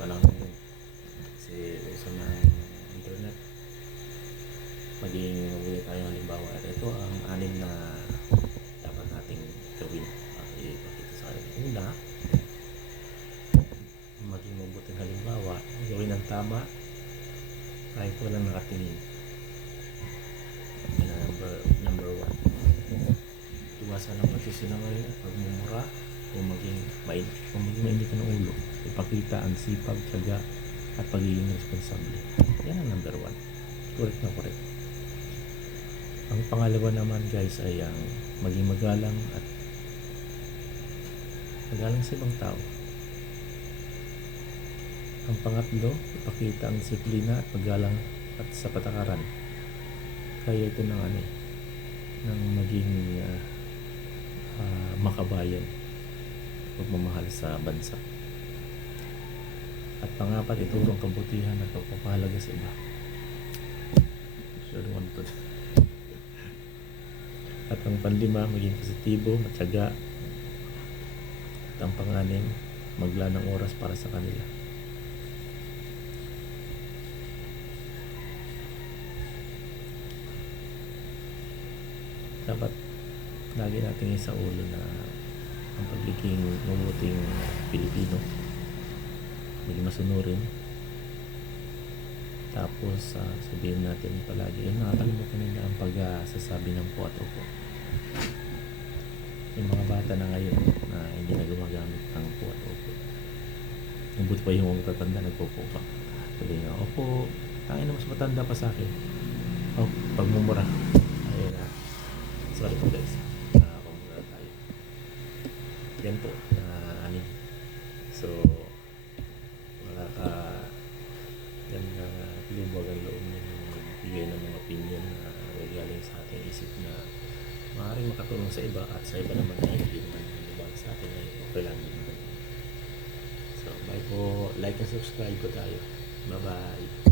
panahon ngayon. Kasi uso ng internet. Maging magbigay tayo ng halimbawa. At ito ang 6 na dapat nating gawin. Ipakita sa kanila. Una, maging mabuting halimbawa. Gawin ang tama kahit walang nakatingin. Number 1. Iwasan ang pagsisinungaling at pagmumura o maging mainit ng ulo. Ipakita ang sipag, tiyaga at pagiging responsable. Yan ang number 1. Correct na correct. Ang pangalawa naman guys ay ang maging magalang at magalang sa ibang tao. Ang pangatlo, ipakita ang disiplina at paggalang at sa patakaran. Kaya ito ng ng maging makabayan, pagmamahal sa bansa. At pangapat, ituro ang kabutihan at pagpapahalaga sa iba. At ang panlima, maging positibo, matyaga. At ang pang-anim, maglaan ng oras para sa kanila. Dapat lagi natin sa ulo na ang pagiging mabuting Pilipino, maging masunurin. Tapos sabihin natin palagi, nakakalimutan nila ang pagsasabi ng po at opo. Yung mga bata na ngayon na hindi na gumagamit ng po at opo. Mabuti pa yung tatanda nagpo-po pa. Sabi nga, opo, tangin na mas matanda pa sa akin. Pagmumura. Ayun na. Sorry po guys. Pagmumura tayo. Yan po. So, lubag ang loob niya ng magbigay ng mga opinion na galing sa ating isip na maaaring makatulong sa iba at sa iba naman ay hindi naman lubag sa atin ay okay lang din. So bye po, like and subscribe po tayo. Bye bye.